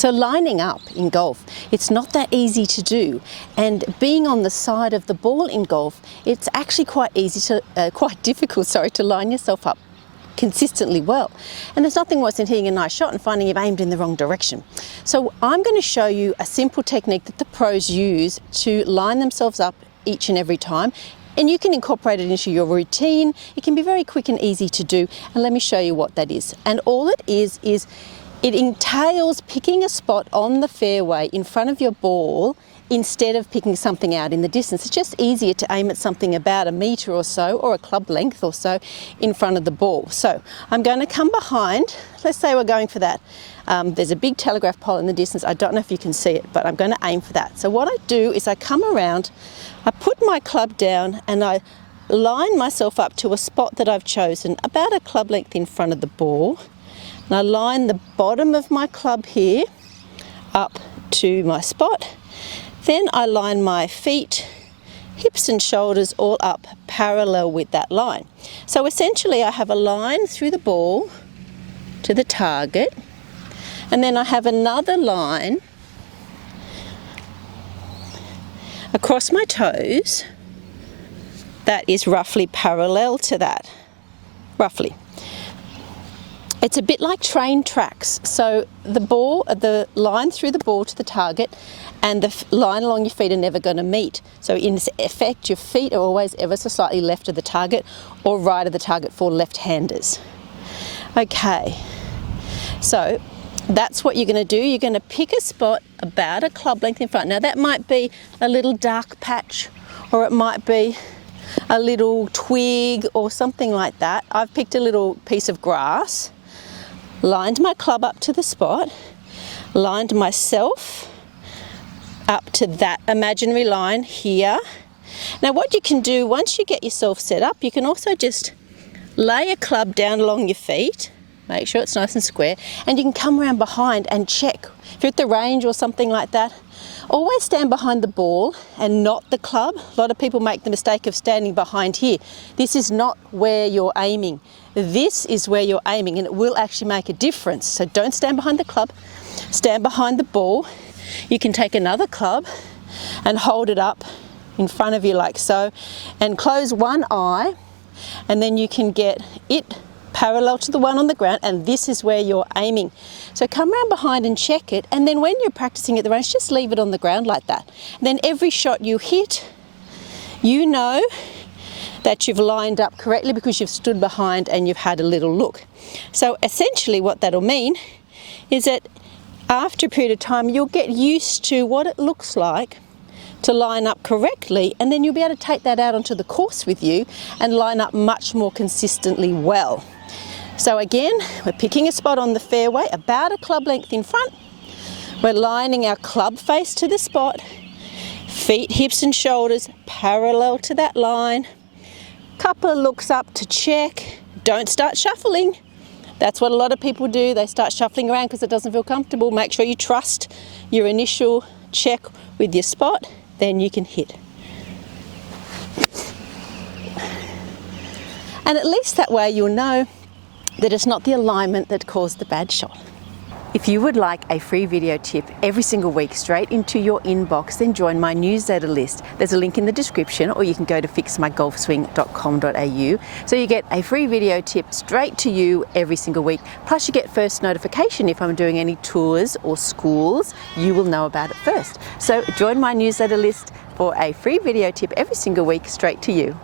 So lining up in golf, it's not that easy to do, and being on the side of the ball in golf, it's actually quite difficult to line yourself up consistently well. And there's nothing worse than hitting a nice shot and finding you've aimed in the wrong direction. So I'm going to show you a simple technique that the pros use to line themselves up each and every time. And you can incorporate it into your routine. It can be very quick and easy to do. And let me show you what that is. And all it is it entails picking a spot on the fairway in front of your ball instead of picking something out in the distance. It's just easier to aim at something about a metre or so, or a club length or so, in front of the ball. So I'm going to come behind. Let's say we're going for that. There's a big telegraph pole in the distance. I don't know if you can see it, but I'm going to aim for that. So what I do is I come around, I put my club down, and I line myself up to a spot that I've chosen about a club length in front of the ball. And I line the bottom of my club here up to my spot. Then I line my feet, hips and shoulders all up parallel with that line. So essentially I have a line through the ball to the target, and then I have another line across my toes that is roughly parallel to that, roughly. It's a bit like train tracks. So the line through the ball to the target and the line along your feet are never going to meet. So in effect, your feet are always ever so slightly left of the target or right of the target for left-handers. Okay, so that's what you're going to do. You're going to pick a spot about a club length in front. Now that might be a little dark patch, or it might be a little twig or something like that. I've picked a little piece of grass, lined my club up to the spot, lined myself up to that imaginary line here. Now what you can do once you get yourself set up, you can also just lay a club down along your feet, make sure it's nice and square, and you can come around behind and check. If you're at the range or something like that, always stand behind the ball and not the club. A lot of people make the mistake of standing behind here. This is not where you're aiming. This is where you're aiming, and it will actually make a difference. So don't stand behind the club, stand behind the ball. You can take another club and hold it up in front of you like so, and close one eye, and then you can get it parallel to the one on the ground, and this is where you're aiming. So come around behind and check it, and then when you're practicing at the range, just leave it on the ground like that. And then every shot you hit, you know that you've lined up correctly because you've stood behind and you've had a little look. So essentially what that'll mean is that after a period of time, you'll get used to what it looks like to line up correctly, and then you'll be able to take that out onto the course with you and line up much more consistently well. So again, we're picking a spot on the fairway about a club length in front. We're lining our club face to the spot, feet, hips and shoulders parallel to that line. Couple of looks up to check. Don't start shuffling. That's what a lot of people do. They start shuffling around because it doesn't feel comfortable. Make sure you trust your initial check with your spot, then you can hit. And at least that way you'll know that it's not the alignment that caused the bad shot. If you would like a free video tip every single week straight into your inbox, then join my newsletter list. There's a link in the description, or you can go to fixmygolfswing.com.au. So you get a free video tip straight to you every single week. Plus you get first notification if I'm doing any tours or schools. You will know about it first. So join my newsletter list for a free video tip every single week straight to you.